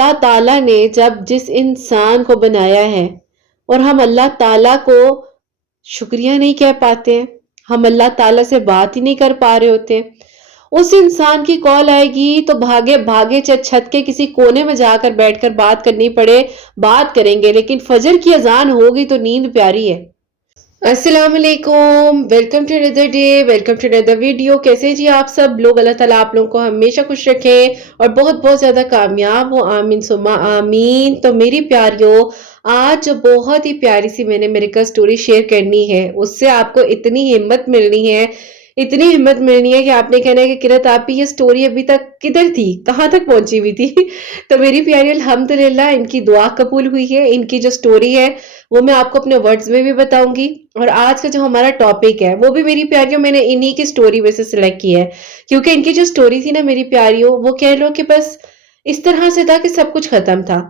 اللہ تعالیٰ نے جب جس انسان کو بنایا ہے اور ہم اللہ تعالیٰ کو شکریہ نہیں کہہ پاتے ہیں، ہم اللہ تعالیٰ سے بات ہی نہیں کر پا رہے ہوتے، اس انسان کی کال آئے گی تو بھاگے بھاگے چھت کے کسی کونے میں جا کر بیٹھ کر بات کرنی پڑے بات کریں گے، لیکن فجر کی اذان ہوگی تو نیند پیاری ہے۔ السلام علیکم، welcome to another day, welcome to another video. کیسے جی آپ سب لوگ؟ اللہ تعالیٰ آپ لوگوں کو ہمیشہ خوش رکھے اور بہت بہت زیادہ کامیاب ہو، آمین ثم آمین۔ تو میری پیاریو، آج جو بہت ہی پیاری سی میں نے میریکل سٹوری شیئر کرنی ہے، اس سے آپ کو اتنی ہمت ملنی ہے کہ آپ نے کہنا ہے کہ قرت آپ کی یہ سٹوری ابھی تک کدھر تھی، کہاں تک پہنچی ہوئی تھی؟ تو میری پیاری الحمدللہ ان کی دعا قبول ہوئی ہے، ان کی جو سٹوری ہے وہ میں آپ کو اپنے ورڈز میں بھی بتاؤں گی، اور آج کا جو ہمارا ٹاپک ہے وہ بھی میری پیاریوں میں نے انہی کی سٹوری میں سے سلیکٹ کی ہے، کیونکہ ان کی جو سٹوری تھی نا میری پیاریوں، وہ کہہ لو کہ بس اس طرح سے تھا کہ سب کچھ ختم تھا۔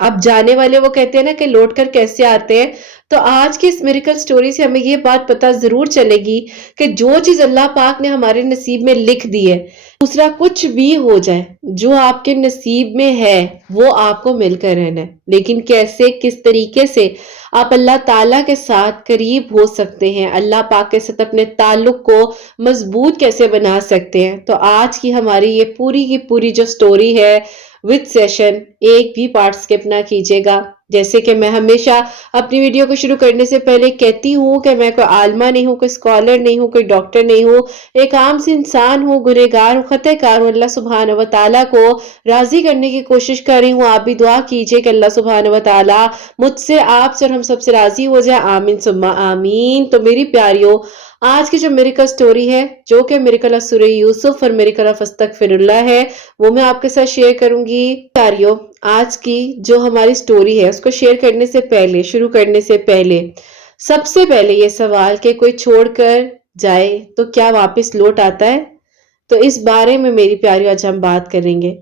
اب جانے والے وہ کہتے ہیں نا کہ لوٹ کر کیسے آتے ہیں، تو آج کی اس میریکل سٹوری سے ہمیں یہ بات پتہ ضرور چلے گی کہ جو چیز اللہ پاک نے ہمارے نصیب میں لکھ دی ہے، دوسرا کچھ بھی ہو جائے، جو آپ کے نصیب میں ہے وہ آپ کو مل کر رہنا ہے، لیکن کیسے، کس طریقے سے آپ اللہ تعالیٰ کے ساتھ قریب ہو سکتے ہیں، اللہ پاک کے ساتھ اپنے تعلق کو مضبوط کیسے بنا سکتے ہیں۔ تو آج کی ہماری یہ پوری کی پوری جو سٹوری ہے وتھ سیشن، ایک بھی پارٹ سکپ نہ کیجیے گا۔ جیسے کہ میں ہمیشہ اپنی ویڈیو کو شروع کرنے سے پہلے کہتی ہوں کہ میں کوئی عالمہ نہیں ہوں، کوئی اسکالر نہیں ہوں، کوئی ڈاکٹر نہیں ہوں، ایک عام سے انسان ہوں، گنہگار ہوں، خطا کار ہوں، اللہ سبحانہ و تعالیٰ کو راضی کرنے کی کوشش کر رہی ہوں۔ آپ بھی دعا کیجئے کہ اللہ سبحانہ و تعالیٰ مجھ سے، آپ سے اور ہم سب سے راضی ہو جائے، آمین ثم آمین۔ تو میری پیاریوں، آج کی جو میریکل سٹوری ہے، جو کہ میریکل سورہ یوسف اور میریکل استغفر اللہ ہے، وہ میں آپ کے ساتھ شیئر کروں گی۔ پیاریوں، آج کی جو ہماری سٹوری ہے اس کو شیئر کرنے سے پہلے، شروع کرنے سے پہلے، سب سے پہلے یہ سوال کہ کوئی چھوڑ کر جائے تو کیا واپس لوٹ آتا ہے؟ تو اس بارے میں میری پیاریوں آج ہم بات کریں گے۔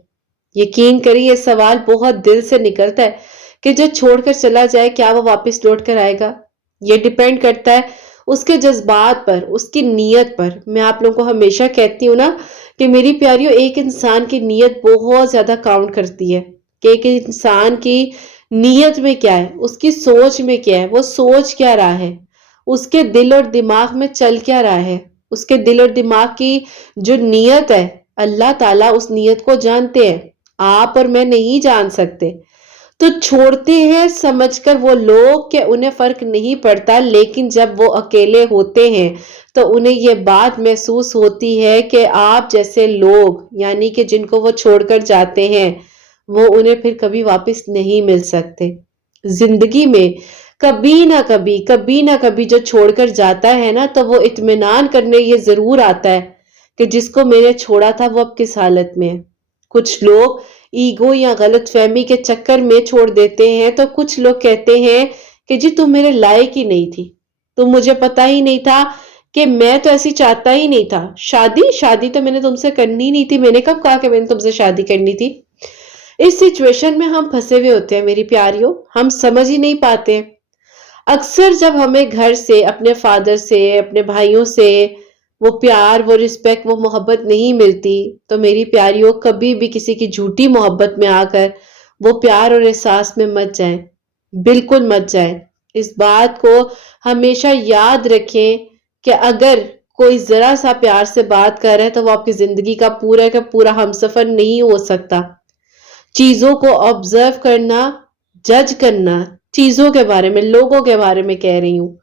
یقین کریے یہ سوال بہت دل سے نکلتا ہے کہ جو چھوڑ کر چلا جائے کیا وہ واپس لوٹ کر آئے گا؟ یہ ڈیپینڈ کرتا ہے اس کے جذبات پر، اس کی نیت پر۔ میں آپ لوگوں کو ہمیشہ کہتی ہوں نا کہ میری پیاریوں، ایک انسان کی نیت بہت زیادہ کاؤنٹ کرتی ہے، کہ ایک انسان کی نیت میں کیا ہے، اس کی سوچ میں کیا ہے، وہ سوچ کیا رہا ہے، اس کے دل اور دماغ میں چل کیا رہا ہے، اس کے دل اور دماغ کی جو نیت ہے، اللہ تعالیٰ اس نیت کو جانتے ہیں، آپ اور میں نہیں جان سکتے۔ تو چھوڑتے ہیں سمجھ کر وہ لوگ کہ انہیں فرق نہیں پڑتا، لیکن جب وہ اکیلے ہوتے ہیں تو انہیں یہ بات محسوس ہوتی ہے کہ آپ جیسے لوگ، یعنی کہ جن کو وہ چھوڑ کر جاتے ہیں، وہ انہیں پھر کبھی واپس نہیں مل سکتے۔ زندگی میں کبھی نہ کبھی جو چھوڑ کر جاتا ہے نا، تو وہ اطمینان کرنے یہ ضرور آتا ہے کہ جس کو میں نے چھوڑا تھا وہ اب کس حالت میں ہے۔ کچھ لوگ ایگو یا غلط فہمی کے چکر میں چھوڑ دیتے ہیں، تو کچھ لوگ کہتے ہیں کہ جی تم میرے لائق ہی نہیں تھی، تم مجھے پتا ہی نہیں تھا، کہ میں تو ایسی چاہتا ہی نہیں تھا، شادی تو میں نے تم سے کرنی نہیں تھی، میں نے کب کہا کہ میں نے تم سے شادی کرنی تھی؟ اس سچویشن میں ہم پھنسے ہوئے ہوتے ہیں میری پیاریوں، ہم سمجھ ہی نہیں پاتے۔ اکثر جب ہمیں گھر سے، اپنے فادر سے، اپنے بھائیوں سے وہ پیار، وہ رسپیکٹ، وہ محبت نہیں ملتی، تو میری پیاریوں کبھی بھی کسی کی جھوٹی محبت میں آ کر وہ پیار اور احساس میں مت جائیں، بالکل مت جائیں۔ اس بات کو ہمیشہ یاد رکھیں کہ اگر کوئی ذرا سا پیار سے بات کر رہا ہے تو وہ آپ کی زندگی کا پورا ہمسفر نہیں ہو سکتا۔ چیزوں کو آبزرو کرنا، جج کرنا، چیزوں کے بارے میں، لوگوں کے بارے میں کہہ رہی ہوں،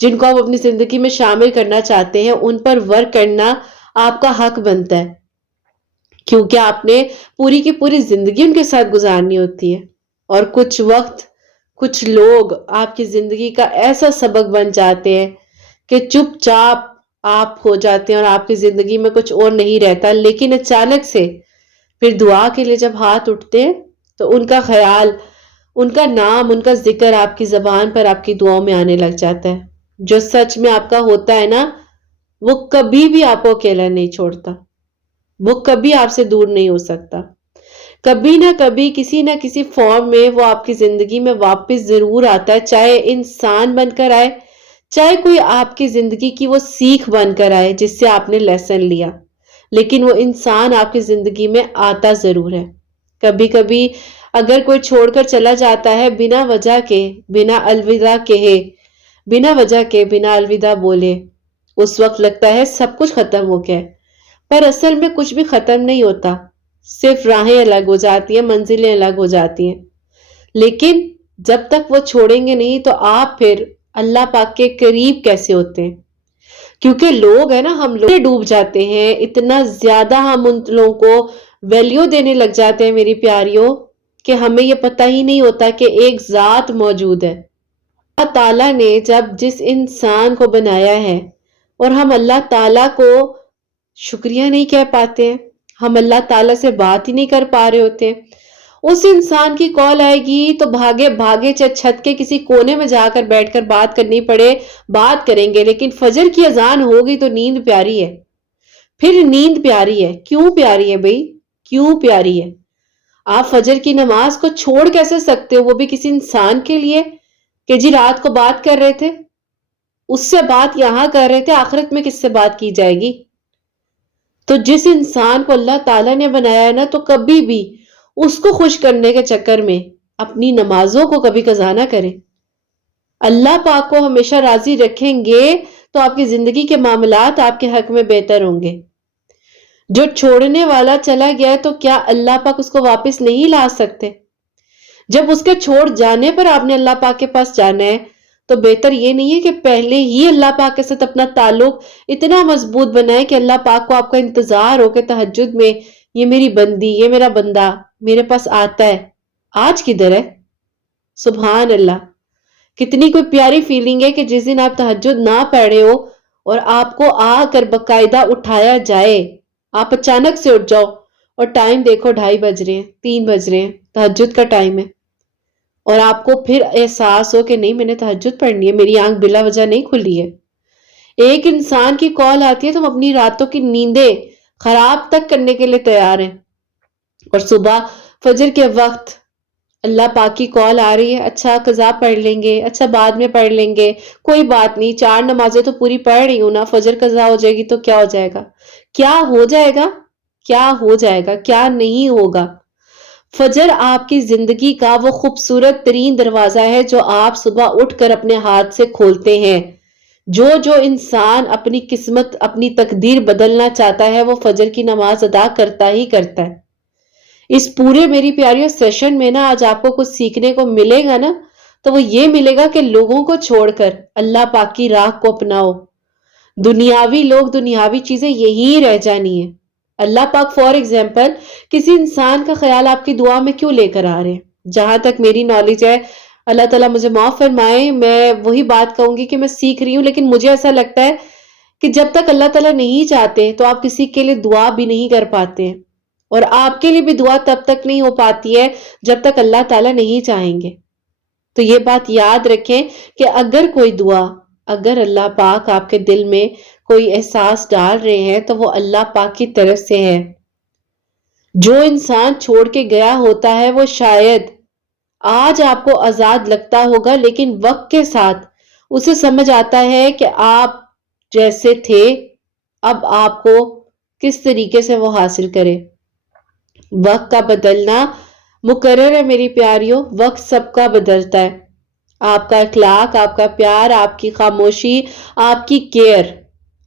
جن کو آپ اپنی زندگی میں شامل کرنا چاہتے ہیں، ان پر ورک کرنا آپ کا حق بنتا ہے، کیونکہ آپ نے پوری کی پوری زندگی ان کے ساتھ گزارنی ہوتی ہے۔ اور کچھ وقت، کچھ لوگ آپ کی زندگی کا ایسا سبق بن جاتے ہیں کہ چپ چاپ آپ ہو جاتے ہیں اور آپ کی زندگی میں کچھ اور نہیں رہتا، لیکن اچانک سے پھر دعا کے لیے جب ہاتھ اٹھتے ہیں تو ان کا خیال، ان کا نام، ان کا ذکر آپ کی زبان پر، آپ کی دعاؤں میں آنے لگ جاتا ہے۔ جو سچ میں آپ کا ہوتا ہے نا، وہ کبھی بھی آپ کو اکیلا نہیں چھوڑتا، وہ کبھی آپ سے دور نہیں ہو سکتا، کبھی نہ کبھی کسی نہ کسی فارم میں وہ آپ کی زندگی میں واپس ضرور آتا ہے، چاہے انسان بن کر آئے، چاہے کوئی آپ کی زندگی کی وہ سیکھ بن کر آئے جس سے آپ نے لیسن لیا، لیکن وہ انسان آپ کی زندگی میں آتا ضرور ہے۔ کبھی کبھی اگر کوئی چھوڑ کر چلا جاتا ہے بنا وجہ کے، بنا الوداع کہے، بنا وجہ کے، بنا الوداع بولے، اس وقت لگتا ہے سب کچھ ختم ہو گیا ہے، پر اصل میں کچھ بھی ختم نہیں ہوتا، صرف راہیں الگ ہو جاتی ہیں، منزلیں الگ ہو جاتی ہیں۔ لیکن جب تک وہ چھوڑیں گے نہیں تو آپ پھر اللہ پاک کے قریب کیسے ہوتے ہیں؟ کیونکہ لوگ ہیں نا، ہم لوگ ڈوب جاتے ہیں، اتنا زیادہ ہم ان لوگوں کو ویلیو دینے لگ جاتے ہیں میری پیاریوں، کہ ہمیں یہ پتہ ہی نہیں ہوتا کہ ایک ذات موجود ہے۔ اللہ تعالیٰ نے جب جس انسان کو بنایا ہے، اور ہم اللہ تعالیٰ کو شکریہ نہیں کہہ پاتے ہیں، ہم اللہ تعالیٰ سے بات ہی نہیں کر پا رہے ہوتے، اس انسان کی کال آئے گی تو بھاگے بھاگے چاہے چھت کے کسی کونے میں جا کر بیٹھ کر بات کرنی پڑے، بات کریں گے۔ لیکن فجر کی اذان ہوگی تو نیند پیاری ہے، پھر نیند پیاری ہے۔ کیوں پیاری ہے بھئی؟ کیوں پیاری ہے؟ آپ فجر کی نماز کو چھوڑ کیسے سکتے ہو، وہ بھی کسی انسان کے لیے کہ جی رات کو بات کر رہے تھے، اس سے بات یہاں کر رہے تھے، آخرت میں کس سے بات کی جائے گی؟ تو جس انسان کو اللہ تعالیٰ نے بنایا ہے نا، تو کبھی بھی اس کو خوش کرنے کے چکر میں اپنی نمازوں کو کبھی قضا نہ کریں۔ اللہ پاک کو ہمیشہ راضی رکھیں گے تو آپ کی زندگی کے معاملات آپ کے حق میں بہتر ہوں گے۔ جو چھوڑنے والا چلا گیا تو کیا اللہ پاک اس کو واپس نہیں لا سکتے؟ جب اس کے چھوڑ جانے پر آپ نے اللہ پاک کے پاس جانا ہے تو بہتر یہ نہیں ہے کہ پہلے ہی اللہ پاک کے ساتھ اپنا تعلق اتنا مضبوط بنائے کہ اللہ پاک کو آپ کا انتظار ہو کہ تہجد میں یہ میری بندی، یہ میرا بندہ میرے پاس آتا ہے، آج کدھر ہے؟ سبحان اللہ! کتنی کوئی پیاری فیلنگ ہے کہ جس دن آپ تہجد نہ پڑھے ہو اور آپ کو آ کر باقاعدہ اٹھایا جائے، آپ اچانک سے اٹھ جاؤ اور ٹائم دیکھو 2:30 بج رہے ہیں، 3 بج رہے ہیں، تہجد کا ٹائم ہے، اور آپ کو پھر احساس ہو کہ نہیں میں نے تہجد پڑھنی ہے، میری آنکھ بلا وجہ نہیں کھلی ہے۔ ایک انسان کی کال آتی ہے تو ہم اپنی راتوں کی نیندیں خراب تک کرنے کے لیے تیار ہیں، اور صبح فجر کے وقت اللہ پاک کی کال آ رہی ہے، اچھا قضا پڑھ لیں گے، اچھا بعد میں پڑھ لیں گے، کوئی بات نہیں، 4 نمازیں تو پوری پڑھ رہی ہوں نا، فجر قضا ہو جائے گی تو کیا ہو جائے گا؟ کیا ہو جائے گا؟ کیا ہو جائے گا؟ کیا نہیں ہوگا؟ فجر آپ کی زندگی کا وہ خوبصورت ترین دروازہ ہے جو آپ صبح اٹھ کر اپنے ہاتھ سے کھولتے ہیں۔ جو انسان اپنی قسمت، اپنی تقدیر بدلنا چاہتا ہے وہ فجر کی نماز ادا کرتا ہی کرتا ہے۔ اس پورے میری پیاریوں سیشن میں نا آج آپ کو کچھ سیکھنے کو ملے گا نا، تو وہ یہ ملے گا کہ لوگوں کو چھوڑ کر اللہ پاک کی راہ کو اپناؤ۔ دنیاوی لوگ، دنیاوی چیزیں یہی رہ جانی ہیں۔ اللہ پاک فار ایگزامپل کسی انسان کا خیال آپ کی دعا میں کیوں لے کر آ رہے ہیں؟ جہاں تک میری نالج ہے، اللہ تعالیٰ مجھے معاف فرمائے، میں وہی بات کہوں گی کہ میں سیکھ رہی ہوں، لیکن مجھے ایسا لگتا ہے کہ جب تک اللہ تعالیٰ نہیں چاہتے تو آپ کسی کے لیے دعا بھی نہیں کر پاتے ہیں، اور آپ کے لیے بھی دعا تب تک نہیں ہو پاتی ہے جب تک اللہ تعالیٰ نہیں چاہیں گے۔ تو یہ بات یاد رکھیں کہ اگر کوئی دعا، اگر اللہ پاک آپ کے دل میں کوئی احساس ڈال رہے ہیں تو وہ اللہ پاک کی طرف سے ہے۔ جو انسان چھوڑ کے گیا ہوتا ہے وہ شاید آج آپ کو آزاد لگتا ہوگا، لیکن وقت کے ساتھ اسے سمجھ آتا ہے کہ آپ جیسے تھے اب آپ کو کس طریقے سے وہ حاصل کرے۔ وقت کا بدلنا مقرر ہے میری پیاریوں، وقت سب کا بدلتا ہے۔ آپ کا اخلاق، آپ کا پیار، آپ کی خاموشی، آپ کی کیئر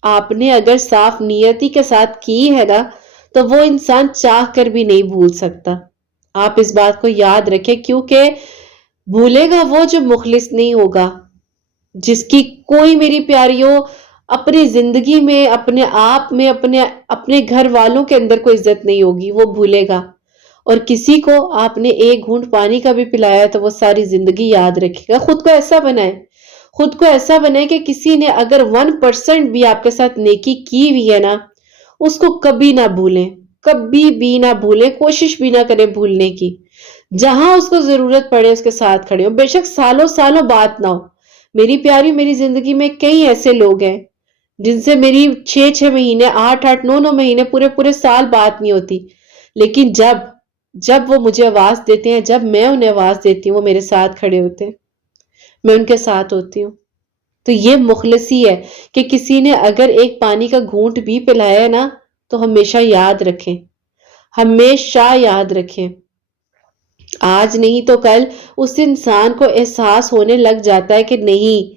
آپ نے اگر صاف نیتی کے ساتھ کی ہے نا تو وہ انسان چاہ کر بھی نہیں بھول سکتا۔ آپ اس بات کو یاد رکھیں، کیونکہ بھولے گا وہ جو مخلص نہیں ہوگا، جس کی کوئی میری پیاریوں اپنی زندگی میں، اپنے آپ میں، اپنے گھر والوں کے اندر کوئی عزت نہیں ہوگی، وہ بھولے گا۔ اور کسی کو آپ نے ایک گھونٹ پانی کا بھی پلایا تو وہ ساری زندگی یاد رکھے گا۔ خود کو ایسا بنائے، خود کو ایسا بنائے کہ کسی نے اگر 1% بھی آپ کے ساتھ نیکی کی ہوئی ہے نا، اس کو کبھی نہ بھولیں، کبھی بھی نہ بھولیں، کوشش بھی نہ کریں بھولنے کی۔ جہاں اس کو ضرورت پڑے اس کے ساتھ کھڑے ہو، بے شک سالوں سالوں بات نہ ہو۔ میری پیاری، میری زندگی میں کئی ایسے لوگ ہیں جن سے میری 6 مہینے، 8 9 مہینے، پورے سال بات نہیں ہوتی، لیکن جب وہ مجھے آواز دیتے ہیں، جب میں انہیں آواز دیتی ہوں، وہ میرے ساتھ کھڑے ہوتے ہیں، میں ان کے ساتھ ہوتی ہوں۔ تو یہ مخلصی ہے کہ کسی نے اگر ایک پانی کا گھونٹ بھی پلایا ہے نا تو ہمیشہ یاد رکھیں، ہمیشہ یاد رکھیں۔ آج نہیں تو کل اس انسان کو احساس ہونے لگ جاتا ہے کہ نہیں،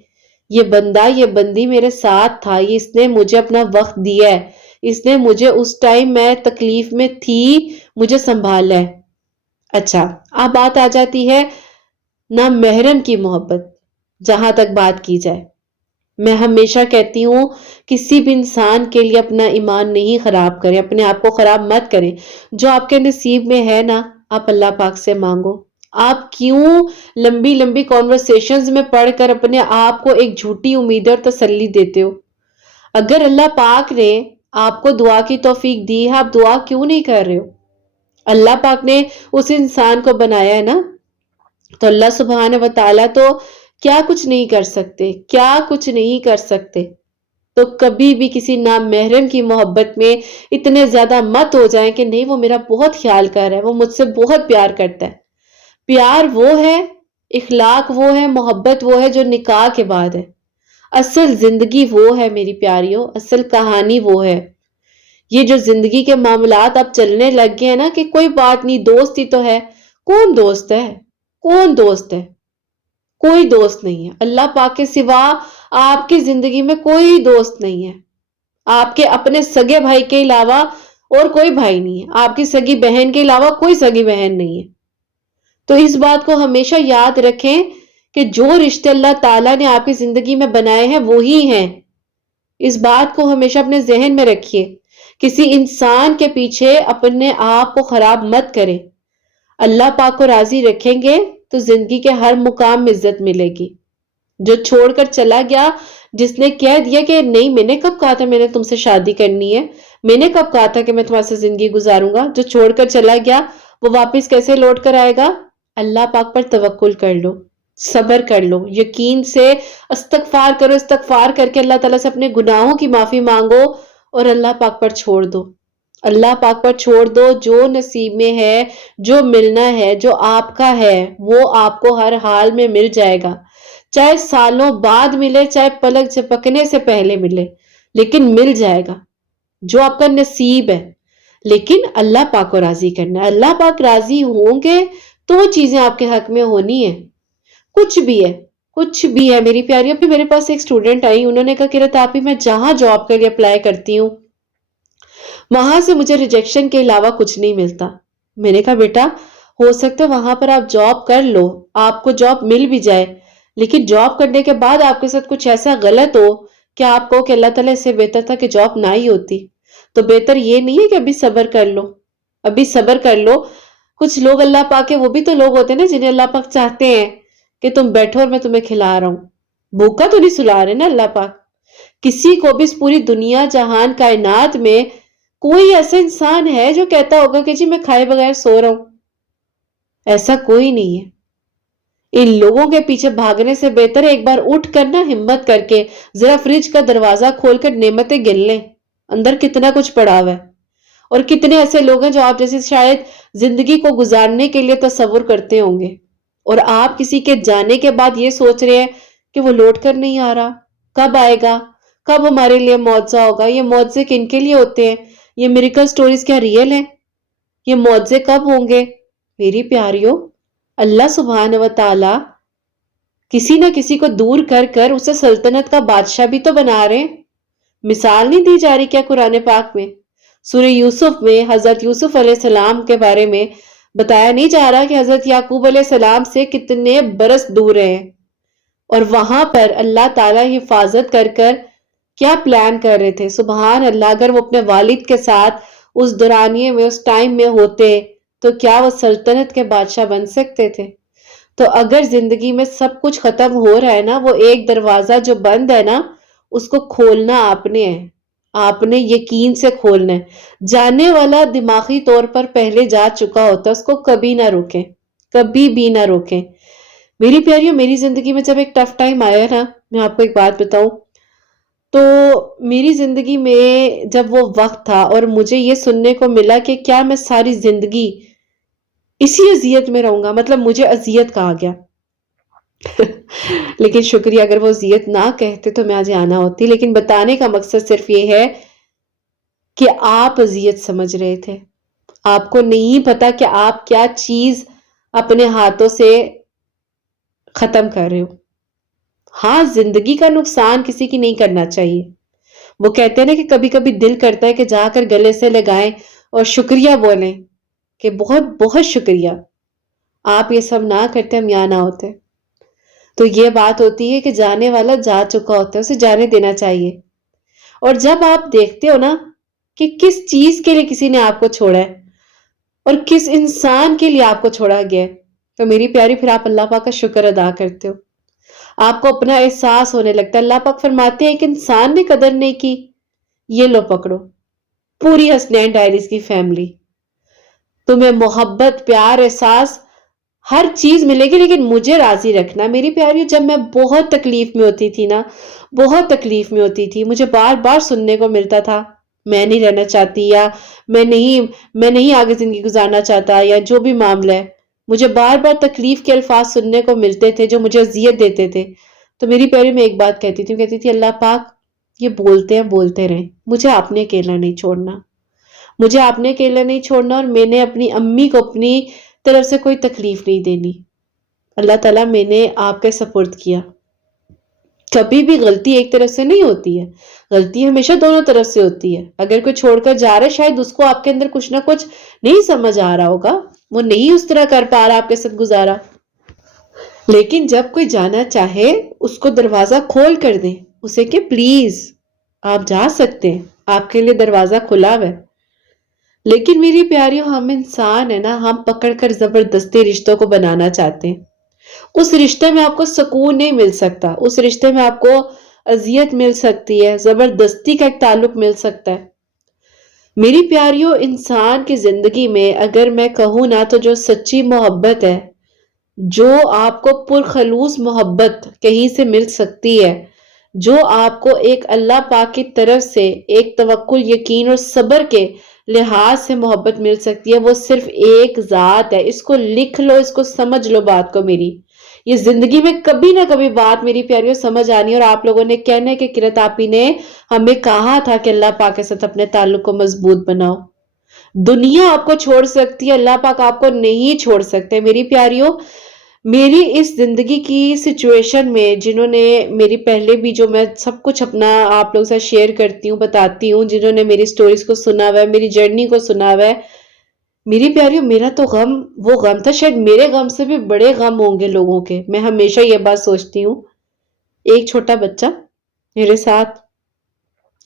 یہ بندہ یہ بندی میرے ساتھ تھا، اس نے مجھے اپنا وقت دیا ہے، اس نے مجھے اس ٹائم میں تکلیف میں تھی مجھے سنبھالا ہے۔ اچھا، اب بات آ جاتی ہے نہ محرم کی محبت، جہاں تک بات کی جائے، میں ہمیشہ کہتی ہوں کسی بھی انسان کے لیے اپنا ایمان نہیں خراب کریں، اپنے آپ کو خراب مت کریں۔ جو آپ کے نصیب میں ہے نا، آپ اللہ پاک سے مانگو۔ آپ کیوں لمبی لمبی کانورسیشنز میں پڑھ کر اپنے آپ کو ایک جھوٹی امید اور تسلی دیتے ہو؟ اگر اللہ پاک نے آپ کو دعا کی توفیق دی ہے، آپ دعا کیوں نہیں کر رہے ہو؟ اللہ پاک نے اس انسان کو بنایا ہے نا، تو اللہ سبحانہ و تعالیٰ تو کیا کچھ نہیں کر سکتے، کیا کچھ نہیں کر سکتے۔ تو کبھی بھی کسی نامحرم کی محبت میں اتنے زیادہ مت ہو جائیں کہ نہیں وہ میرا بہت خیال کر رہا ہے، وہ مجھ سے بہت پیار کرتا ہے۔ پیار وہ ہے، اخلاق وہ ہے، محبت وہ ہے جو نکاح کے بعد ہے۔ اصل زندگی وہ ہے میری پیاریوں، اصل کہانی وہ ہے۔ یہ جو زندگی کے معاملات اب چلنے لگ گئے ہیں نا کہ کوئی بات نہیں، دوست ہی تو ہے۔ کون دوست ہے؟ کون دوست ہے؟ کوئی دوست نہیں ہے اللہ پاک کے سوا۔ آپ کی زندگی میں کوئی دوست نہیں ہے، آپ کے اپنے سگے بھائی کے علاوہ اور کوئی بھائی نہیں ہے، آپ کی سگی بہن کے علاوہ کوئی سگی بہن نہیں ہے۔ تو اس بات کو ہمیشہ یاد رکھیں کہ جو رشتے اللہ تعالیٰ نے آپ کی زندگی میں بنائے ہیں وہی ہیں۔ اس بات کو ہمیشہ اپنے ذہن میں رکھیے، کسی انسان کے پیچھے اپنے آپ کو خراب مت کریں۔ اللہ پاک کو راضی رکھیں گے تو زندگی کے ہر مقام میں عزت ملے گی۔ جو چھوڑ کر چلا گیا، جس نے کہہ دیا کہ نہیں میں نے کب کہا تھا میں نے تم سے شادی کرنی ہے، میں نے کب کہا تھا کہ میں تمہارے سے زندگی گزاروں گا، جو چھوڑ کر چلا گیا وہ واپس کیسے لوٹ کر آئے گا؟ اللہ پاک پر توکل کر لو، صبر کر لو، یقین سے استغفار کرو، استغفار کر کے اللہ تعالیٰ سے اپنے گناہوں کی معافی مانگو اور اللہ پاک پر چھوڑ دو۔ اللہ پاک پر چھوڑ دو، جو نصیب میں ہے، جو ملنا ہے، جو آپ کا ہے وہ آپ کو ہر حال میں مل جائے گا، چاہے سالوں بعد ملے، چاہے پلک جھپکنے سے پہلے ملے، لیکن مل جائے گا جو آپ کا نصیب ہے۔ لیکن اللہ پاک کو راضی کرنا ہے، اللہ پاک راضی ہوں گے تو چیزیں آپ کے حق میں ہونی ہیں۔ کچھ بھی ہے، کچھ بھی ہے میری پیاری۔ ابھی میرے پاس ایک اسٹوڈنٹ آئی، انہوں نے کہا کہ رتاپی میں جہاں جاب کے لیے اپلائی کرتی ہوں وہاں سے مجھے ریجیکشن کے علاوہ کچھ نہیں ملتا۔ میں نے کہا بیٹا ہو سکتا ہے وہاں پر آپ جاب کر لو، آپ کو جاب مل بھی جائے، لیکن جاب کرنے کے بعد آپ کے ساتھ کچھ ایسا غلط ہو کہ آپ کو کہ اللہ تعالیٰ اس سے بہتر تھا کہ جاب نہ ہی ہوتی، تو بہتر یہ نہیں ہے کہ ابھی صبر کر لو، ابھی صبر کر لو۔ کچھ لوگ اللہ پاک کے وہ بھی تو لوگ ہوتے ہیں نا جنہیں اللہ پاک چاہتے ہیں کہ تم بیٹھو اور میں تمہیں کھلا رہا ہوں، بھوکا تو نہیں سلا رہے نا اللہ پاک۔ کسی کو بھی اس پوری دنیا جہان کائنات میں کوئی ایسا انسان ہے جو کہتا ہوگا کہ جی میں کھائے بغیر سو رہا ہوں؟ ایسا کوئی نہیں ہے۔ ان لوگوں کے پیچھے بھاگنے سے بہتر ہے ایک بار اٹھ کر نا ہمت کر کے ذرا فریج کا دروازہ کھول کر نعمتیں گن لیں، اندر کتنا کچھ پڑا ہوا ہے۔ اور کتنے ایسے لوگ ہیں جو آپ جیسے شاید زندگی کو گزارنے کے لیے تصور کرتے ہوں گے، اور آپ کسی کے جانے کے بعد یہ سوچ رہے ہیں کہ وہ لوٹ کر نہیں آ رہا، کب آئے گا، کب ہمارے لیے معجزہ ہوگا۔ یہ معجزے کن کے لیے ہوتے ہیں؟ یہ میریکل سٹوریز کیا ریئل ہیں؟ یہ معجزے کب ہوں گے؟ میری پیاریوں، اللہ سبحانہ و تعالی کسی نہ کسی کو دور کر کر اسے سلطنت کا بادشاہ بھی تو بنا رہے ہیں۔ مثال نہیں دی جا رہی کیا قرآن پاک میں؟ سورہ یوسف میں حضرت یوسف علیہ السلام کے بارے میں بتایا نہیں جا رہا کہ حضرت یعقوب علیہ السلام سے کتنے برس دور ہیں، اور وہاں پر اللہ تعالیٰ حفاظت کر کر کیا پلان کر رہے تھے۔ سبحان اللہ، اگر وہ اپنے والد کے ساتھ اس دورانیے میں اس ٹائم میں ہوتے تو کیا وہ سلطنت کے بادشاہ بن سکتے تھے؟ تو اگر زندگی میں سب کچھ ختم ہو رہا ہے نا، وہ ایک دروازہ جو بند ہے نا اس کو کھولنا آپ نے ہے، آپ نے یقین سے کھولنا ہے۔ جانے والا دماغی طور پر پہلے جا چکا ہوتا، اس کو کبھی نہ روکیں، کبھی بھی نہ روکیں۔ میری پیاریوں، میری زندگی میں جب ایک ٹف ٹائم آیا نا، میں آپ کو ایک بات بتاؤں تو میری زندگی میں جب وہ وقت تھا اور مجھے یہ سننے کو ملا کہ کیا میں ساری زندگی اسی اذیت میں رہوں گا، مطلب مجھے اذیت کہا گیا لیکن شکریہ، اگر وہ اذیت نہ کہتے تو میں آج آنا ہوتی، لیکن بتانے کا مقصد صرف یہ ہے کہ آپ اذیت سمجھ رہے تھے، آپ کو نہیں پتا کہ آپ کیا چیز اپنے ہاتھوں سے ختم کر رہے ہو. ہاں زندگی کا نقصان کسی کی نہیں کرنا چاہیے. وہ کہتے ہیں نا کہ کبھی کبھی دل کرتا ہے کہ جا کر گلے سے لگائیں اور شکریہ بولیں کہ بہت بہت شکریہ، آپ یہ سب نہ کرتے ہم یہاں نہ ہوتے. تو یہ بات ہوتی ہے کہ جانے والا جا چکا ہوتا ہے، اسے جانے دینا چاہیے. اور جب آپ دیکھتے ہو نا کہ کس چیز کے لیے کسی نے آپ کو چھوڑا ہے اور کس انسان کے لیے آپ کو چھوڑا گیا ہے، تو میری پیاری پھر آپ اللہ پاک کا شکر ادا کرتے ہو. آپ کو اپنا احساس ہونے لگتا ہے. اللہ پاک فرماتے ہیں کہ انسان نے قدر نہیں کی، یہ لو پکڑو پوری حسنین ڈائریز کی فیملی، تمہیں محبت پیار احساس ہر چیز ملے گی، لیکن مجھے راضی رکھنا. میری پیاری جب میں بہت تکلیف میں ہوتی تھی نا، بہت تکلیف میں ہوتی تھی، مجھے بار بار سننے کو ملتا تھا میں نہیں رہنا چاہتی، یا میں نہیں آگے زندگی گزارنا چاہتا، یا جو بھی معاملہ ہے، مجھے بار بار تکلیف کے الفاظ سننے کو ملتے تھے جو مجھے اذیت دیتے تھے. تو میری پیاری میں ایک بات کہتی تھی اللہ پاک یہ بولتے ہیں بولتے رہیں، مجھے آپ نے اکیلا نہیں چھوڑنا، مجھے آپ نے اکیلا نہیں چھوڑنا، اور میں نے اپنی امی کو اپنی طرف سے کوئی تکلیف نہیں دینی. اللہ تعالیٰ میں نے آپ کے سپرد کیا. کبھی بھی غلطی ایک طرف سے نہیں ہوتی ہے، غلطی ہمیشہ دونوں طرف سے ہوتی ہے. اگر کوئی چھوڑ کر جا رہا ہے شاید اس کو آپ کے اندر کچھ نہ کچھ نہیں سمجھ آ رہا ہوگا، وہ نہیں اس طرح کر پا رہا آپ کے ساتھ گزارا. لیکن جب کوئی جانا چاہے اس کو دروازہ کھول کر دیں، اسے کہ پلیز آپ جا سکتے ہیں، آپ کے لیے دروازہ کھلا ہے. لیکن میری پیاریوں ہم انسان ہیں نا، ہم پکڑ کر زبردستی رشتوں کو بنانا چاہتے ہیں. اس رشتے میں آپ کو سکون نہیں مل سکتا، اس رشتے میں آپ کو اذیت مل سکتی ہے، زبردستی کا ایک تعلق مل سکتا ہے. میری پیاریوں انسان کی زندگی میں اگر میں کہوں نا تو جو سچی محبت ہے، جو آپ کو پرخلوص محبت کہیں سے مل سکتی ہے، جو آپ کو ایک اللہ پاک کی طرف سے ایک توکل یقین اور صبر کے لحاظ سے محبت مل سکتی ہے، وہ صرف ایک ذات ہے. اس کو لکھ لو، اس کو سمجھ لو بات کو. میری یہ زندگی میں کبھی نہ کبھی بات میری پیاریوں سمجھ آنی. اور آپ لوگوں نے کہنا ہے کہ کرت آپی نے ہمیں کہا تھا کہ اللہ پاک کے ساتھ اپنے تعلق کو مضبوط بناؤ. دنیا آپ کو چھوڑ سکتی ہے، اللہ پاک آپ کو نہیں چھوڑ سکتے. میری پیاریوں میری اس زندگی کی سچویشن میں جنہوں نے میری پہلے بھی جو میں سب کچھ اپنا آپ لوگوں سے شیئر کرتی ہوں بتاتی ہوں، جنہوں نے میری سٹوریز کو سنا ہوا ہے، میری جرنی کو سنا ہوا ہے، میری پیاریوں میرا تو غم وہ غم تھا، شاید میرے غم سے بھی بڑے غم ہوں گے لوگوں کے. میں ہمیشہ یہ بات سوچتی ہوں. ایک چھوٹا بچہ میرے ساتھ،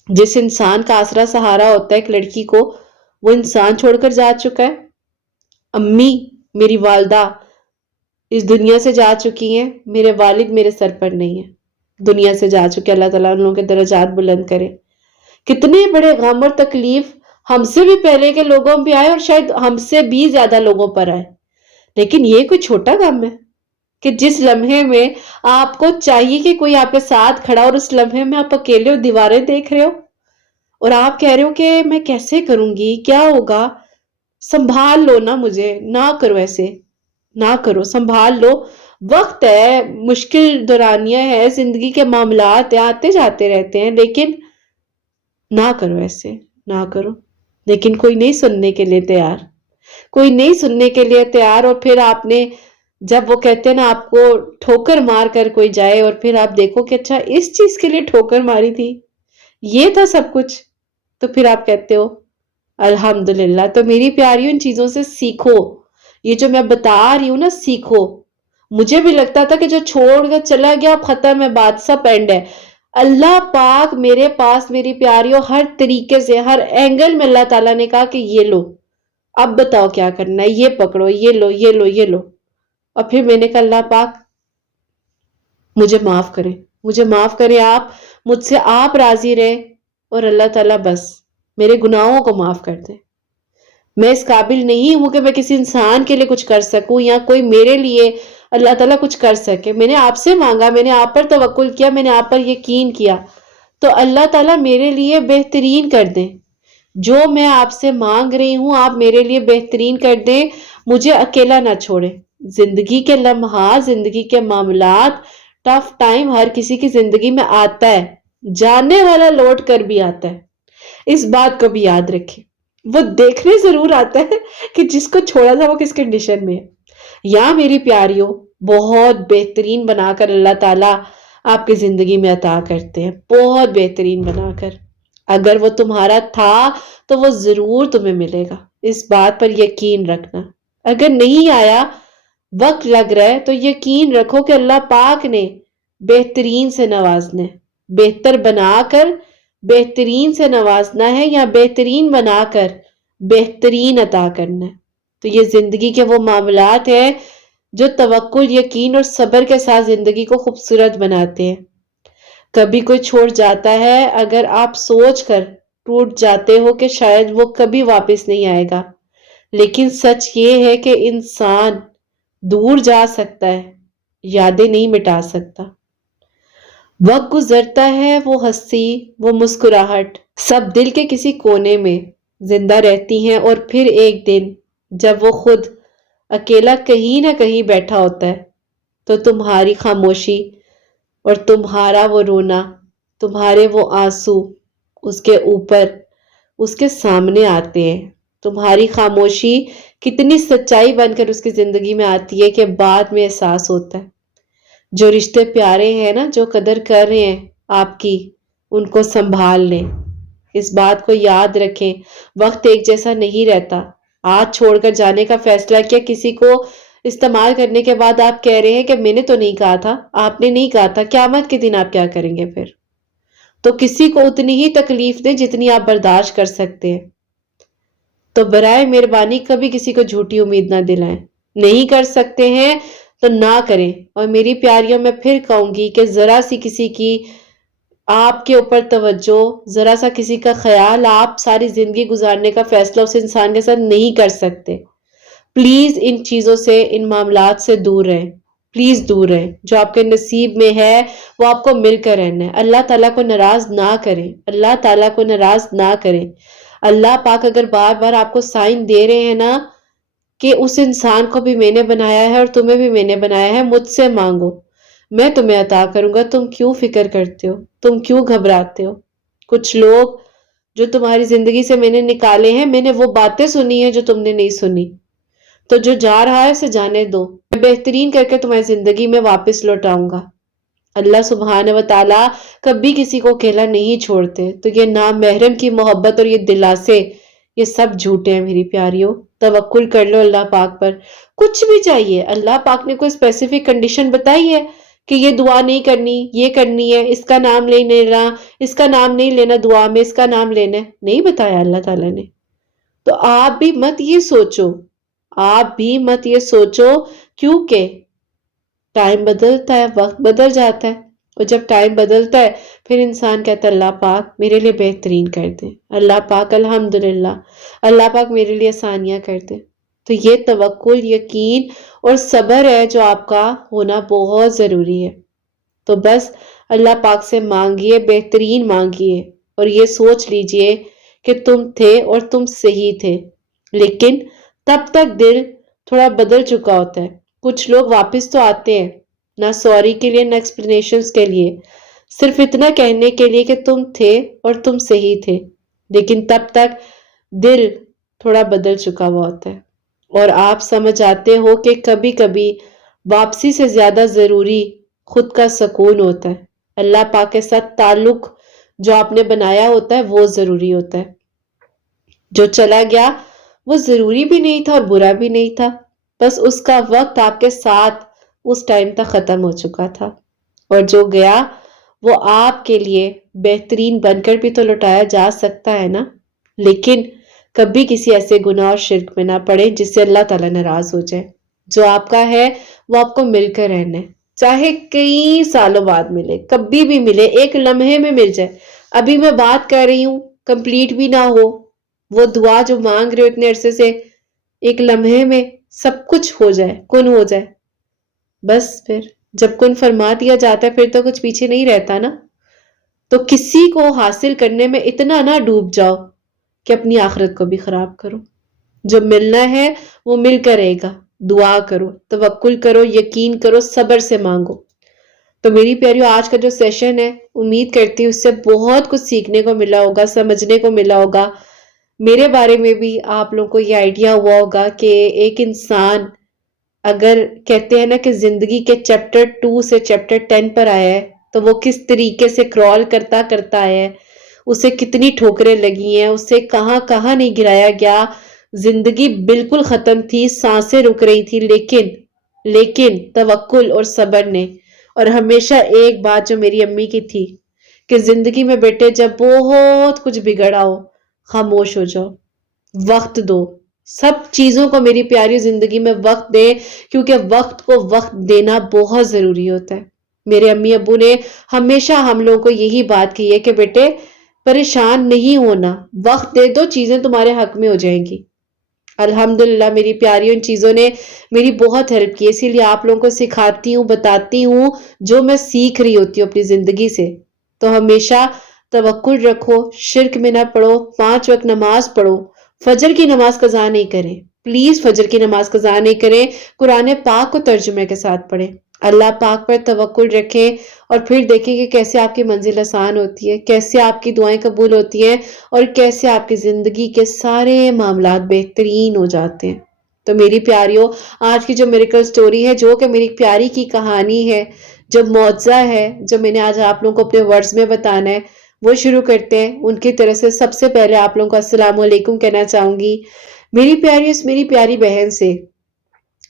جس انسان کا آسرا سہارا ہوتا ہے ایک لڑکی کو، وہ انسان چھوڑ کر جا چکا ہے. امی میری والدہ اس دنیا سے جا چکی ہیں، میرے والد میرے سر پر نہیں ہے، دنیا سے جا چکے. اللہ تعالیٰ ان لوگوں کے درجات بلند کرے. کتنے بڑے غم اور تکلیف ہم سے بھی پہلے کے لوگوں پہ آئے، اور شاید ہم سے بھی زیادہ لوگوں پر آئے. لیکن یہ کوئی چھوٹا غم ہے کہ جس لمحے میں آپ کو چاہیے کہ کوئی آپ کے ساتھ کھڑا، اور اس لمحے میں آپ اکیلے ہو، دیواریں دیکھ رہے ہو، اور آپ کہہ رہے ہو کہ میں کیسے کروں گی، کیا ہوگا، سنبھال لو نا مجھے، نہ کرو ایسے، نہ کرو، سنبھال لو. وقت ہے، مشکل دورانیہ ہے، زندگی کے معاملات آتے جاتے رہتے ہیں، لیکن نہ کرو ایسے، نہ کرو. لیکن کوئی نہیں سننے کے لیے تیار، کوئی نہیں سننے کے لیے تیار. اور پھر آپ نے جب وہ کہتے ہیں نا آپ کو ٹھوکر مار کر کوئی جائے، اور پھر آپ دیکھو کہ اچھا اس چیز کے لیے ٹھوکر ماری تھی، یہ تھا سب کچھ، تو پھر آپ کہتے ہو الحمدللہ. تو میری پیاریوں ان چیزوں سے سیکھو. یہ جو میں بتا رہی ہوں نا، سیکھو. مجھے بھی لگتا تھا کہ جو چھوڑ کر چلا گیا اب ختم ہے، بات سب اینڈ ہے. اللہ پاک میرے پاس میری پیاریوں ہر طریقے سے، ہر اینگل میں اللہ تعالیٰ نے کہا کہ یہ لو، اب بتاؤ کیا کرنا ہے، یہ پکڑو، یہ لو، یہ لو، یہ لو. اور پھر میں نے کہا اللہ پاک مجھے معاف کریں، مجھے معاف کریں، آپ مجھ سے آپ راضی رہیں، اور اللہ تعالیٰ بس میرے گناہوں کو معاف کر دیں. میں اس قابل نہیں ہوں کہ میں کسی انسان کے لیے کچھ کر سکوں، یا کوئی میرے لیے اللہ تعالیٰ کچھ کر سکے. میں نے آپ سے مانگا، میں نے آپ پر توکل کیا، میں نے آپ پر یقین کیا، تو اللہ تعالیٰ میرے لیے بہترین کر دیں. جو میں آپ سے مانگ رہی ہوں آپ میرے لیے بہترین کر دیں، مجھے اکیلا نہ چھوڑیں. زندگی کے لمحات، زندگی کے معاملات، ٹف ٹائم ہر کسی کی زندگی میں آتا ہے، جانے والا لوٹ کر بھی آتا ہے. اس بات کو بھی یاد رکھیں. وہ دیکھنے ضرور آتا ہے کہ جس کو چھوڑا تھا وہ کس کنڈیشن میں ہے، یا میری پیاریوں بہت بہترین بنا کر اللہ تعالیٰ آپ کی زندگی میں عطا کرتے ہیں، بہت بہترین بنا کر۔ اگر وہ تمہارا تھا تو وہ ضرور تمہیں ملے گا، اس بات پر یقین رکھنا۔ اگر نہیں آیا، وقت لگ رہا ہے، تو یقین رکھو کہ اللہ پاک نے بہترین سے نوازنا ہے، بہتر بنا کر بہترین سے نوازنا ہے، یا بہترین بنا کر بہترین عطا کرنا ہے۔ تو یہ زندگی کے وہ معاملات ہیں جو توکل، یقین اور صبر کے ساتھ زندگی کو خوبصورت بناتے ہیں۔ کبھی کوئی چھوڑ جاتا ہے، اگر آپ سوچ کر ٹوٹ جاتے ہو کہ شاید وہ کبھی واپس نہیں آئے گا، لیکن سچ یہ ہے کہ انسان دور جا سکتا ہے، یادیں نہیں مٹا سکتا۔ وقت گزرتا ہے، وہ ہنسی، وہ مسکراہٹ سب دل کے کسی کونے میں زندہ رہتی ہیں، اور پھر ایک دن جب وہ خود اکیلا کہیں نہ کہیں بیٹھا ہوتا ہے تو تمہاری خاموشی اور تمہارا وہ رونا، تمہارے وہ آنسو اس کے اوپر، اس کے سامنے آتے ہیں۔ تمہاری خاموشی کتنی سچائی بن کر اس کی زندگی میں آتی ہے کہ بعد میں احساس ہوتا ہے۔ جو رشتے پیارے ہیں نا، جو قدر کر رہے ہیں آپ کی، ان کو سنبھال لیں۔ اس بات کو یاد رکھیں، وقت ایک جیسا نہیں رہتا۔ آج چھوڑ کر جانے کا فیصلہ کیا، کسی کو استعمال کرنے کے بعد آپ کہہ رہے ہیں کہ میں نے تو نہیں کہا تھا، آپ نے نہیں کہا تھا، قیامت کے دن آپ کیا کریں گے پھر؟ تو کسی کو اتنی ہی تکلیف دیں جتنی آپ برداشت کر سکتے ہیں۔ تو برائے مہربانی کبھی کسی کو جھوٹی امید نہ دلائیں، نہیں کر سکتے ہیں تو نہ کریں۔ اور میری پیاریوں، میں پھر کہوں گی کہ ذرا سی کسی کی آپ کے اوپر توجہ، ذرا سا کسی کا خیال، آپ ساری زندگی گزارنے کا فیصلہ اس انسان کے ساتھ نہیں کر سکتے۔ پلیز ان چیزوں سے، ان معاملات سے دور رہیں، پلیز دور رہیں۔ جو آپ کے نصیب میں ہے وہ آپ کو مل کر رہنا ہے۔ اللہ تعالیٰ کو ناراض نہ کریں، اللہ تعالیٰ کو ناراض نہ کریں۔ اللہ پاک اگر بار بار آپ کو سائن دے رہے ہیں نا کہ اس انسان کو بھی میں نے بنایا ہے اور تمہیں بھی میں نے بنایا ہے، مجھ سے مانگو، میں تمہیں عطا کروں گا، تم کیوں فکر کرتے ہو، تم کیوں گھبراتے ہو؟ کچھ لوگ جو تمہاری زندگی سے میں نے نکالے ہیں، میں نے وہ باتیں سنی ہیں جو تم نے نہیں سنی، تو جو جا رہا ہے اسے جانے دو، میں بہترین کر کے تمہاری زندگی میں واپس لوٹاؤں گا۔ اللہ سبحانہ و تعالیٰ کبھی کسی کو اکیلا نہیں چھوڑتے۔ تو یہ نامحرم کی محبت اور یہ دلاسے، یہ سب جھوٹے ہیں میری پیاریوں۔ توکل کر لو اللہ پاک پر، کچھ بھی چاہیے۔ اللہ پاک نے کوئی اسپیسیفک کنڈیشن بتائی ہے کہ یہ دعا نہیں کرنی، یہ کرنی ہے، اس کا نام نہیں لینا، اس کا نام نہیں لینا دعا میں، اس کا نام لینا ہے؟ نہیں بتایا اللہ تعالیٰ نے۔ تو آپ بھی مت یہ سوچو، آپ بھی مت یہ سوچو، کیونکہ ٹائم بدلتا ہے، وقت بدل جاتا ہے، اور جب ٹائم بدلتا ہے پھر انسان کہتا ہے اللہ پاک میرے لیے بہترین کر دے، اللہ پاک الحمدللہ، اللہ پاک میرے لیے آسانیاں کر دے۔ تو یہ توکل، یقین اور صبر ہے جو آپ کا ہونا بہت ضروری ہے۔ تو بس اللہ پاک سے مانگیے، بہترین مانگیے، اور یہ سوچ لیجئے کہ تم تھے اور تم صحیح تھے، لیکن تب تک دل تھوڑا بدل چکا ہوتا ہے۔ کچھ لوگ واپس تو آتے ہیں، نہ سوری کے لیے نہ ایکسپلینیشنز کے لیے، صرف اتنا کہنے کے لیے کہ تم تھے اور تم صحیح تھے، لیکن تب تک دل تھوڑا بدل چکا ہوا ہوتا ہے۔ اور آپ سمجھ آتے ہو کہ کبھی کبھی واپسی سے زیادہ ضروری خود کا سکون ہوتا ہے۔ اللہ پاک کے ساتھ تعلق جو آپ نے بنایا ہوتا ہے وہ ضروری ہوتا ہے۔ جو چلا گیا وہ ضروری بھی نہیں تھا اور برا بھی نہیں تھا، بس اس کا وقت آپ کے ساتھ اس ٹائم تک ختم ہو چکا تھا، اور جو گیا وہ آپ کے لیے بہترین بن کر بھی تو لوٹایا جا سکتا ہے نا۔ لیکن کبھی کسی ایسے گناہ اور شرک میں نہ پڑے جس سے اللہ تعالیٰ ناراض ہو جائے۔ جو آپ کا ہے وہ آپ کو مل کر رہنا ہے، چاہے کئی سالوں بعد ملے، کبھی بھی ملے، ایک لمحے میں مل جائے۔ ابھی میں بات کر رہی ہوں، کمپلیٹ بھی نہ ہو وہ دعا جو مانگ رہے ہو اتنے عرصے سے، ایک لمحے میں سب کچھ ہو جائے، کن ہو جائے، بس پھر جب کن فرما دیا جاتا ہے پھر تو کچھ پیچھے نہیں رہتا نا۔ تو کسی کو حاصل کرنے میں اتنا نہ ڈوب جاؤ کہ اپنی آخرت کو بھی خراب کرو۔ جو ملنا ہے وہ مل کر رہے گا، دعا کرو، توکل کرو، یقین کرو، صبر سے مانگو۔ تو میری پیاریوں، آج کا جو سیشن ہے امید کرتی ہوں اس سے بہت کچھ سیکھنے کو ملا ہوگا، سمجھنے کو ملا ہوگا۔ میرے بارے میں بھی آپ لوگوں کو یہ آئیڈیا ہوا ہوگا کہ ایک انسان اگر کہتے ہیں نا کہ زندگی کے چیپٹر 2 سے چیپٹر 10 پر آیا ہے تو وہ کس طریقے سے کرال کرتا کرتا آیا ہے، اسے کتنی ٹھوکریں لگی ہیں، اسے کہاں کہاں نہیں گرایا گیا، زندگی بالکل ختم تھی، سانسیں رک رہی تھی، لیکن توکل اور صبر نے، اور ہمیشہ ایک بات جو میری امی کی تھی کہ زندگی میں بیٹے جب بہت کچھ بگڑا ہو خاموش ہو جاؤ، وقت دو، سب چیزوں کو میری پیاری زندگی میں وقت دے، کیونکہ وقت کو وقت دینا بہت ضروری ہوتا ہے۔ میرے امی ابو نے ہمیشہ ہم لوگوں کو یہی بات کہی ہے کہ بیٹے پریشان نہیں ہونا، وقت دے دو، چیزیں تمہارے حق میں ہو جائیں گی۔ الحمدللہ میری پیاری ان چیزوں نے میری بہت ہیلپ کی، اسی لیے آپ لوگوں کو سکھاتی ہوں، بتاتی ہوں جو میں سیکھ رہی ہوتی ہوں اپنی زندگی سے۔ تو ہمیشہ توکل رکھو، شرک میں نہ پڑو، 5 وقت نماز پڑھو، فجر کی نماز قضا نہیں کریں، پلیز فجر کی نماز قضا نہیں کریں، قرآن پاک کو ترجمے کے ساتھ پڑھیں، اللہ پاک پر توکل رکھیں، اور پھر دیکھیں کہ کیسے آپ کی منزل آسان ہوتی ہے، کیسے آپ کی دعائیں قبول ہوتی ہیں، اور کیسے آپ کی زندگی کے سارے معاملات بہترین ہو جاتے ہیں۔ تو میری پیاریوں، آج کی جو میریکل سٹوری ہے، جو کہ میری پیاری کی کہانی ہے، جو معجزہ ہے، جو میں نے آج آپ لوگوں کو اپنے ورڈز میں بتانا ہے، وہ شروع کرتے ہیں۔ ان کی طرف سے سب سے پہلے آپ لوگوں کو السلام علیکم کہنا چاہوں گی، میری پیاری اس میری پیاری بہن سے،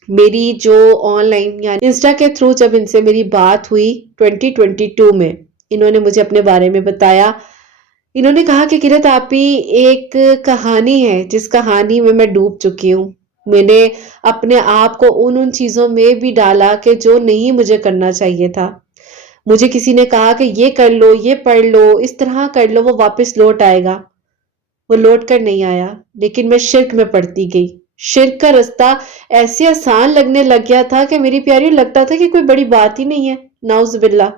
میری جو آن لائن یعنی انسٹا کے تھرو جب ان سے میری بات ہوئی 2022 میں، انہوں نے مجھے اپنے بارے میں بتایا۔ انہوں نے کہا کہ قرت آپی ایک کہانی ہے جس کہانی میں ڈوب چکی ہوں، میں نے اپنے آپ کو ان چیزوں میں بھی ڈالا کہ جو نہیں مجھے کرنا چاہیے تھا۔ مجھے کسی نے کہا کہ یہ کر لو، یہ پڑھ لو، اس طرح کر لو، وہ واپس لوٹ آئے گا، وہ لوٹ کر نہیں آیا، لیکن میں شرک میں پڑتی گئی۔ شرک کا رستہ ایسے آسان لگنے لگ گیا تھا کہ میری پیاری لگتا تھا کہ کوئی بڑی بات ہی نہیں ہے، نعوذ باللہ،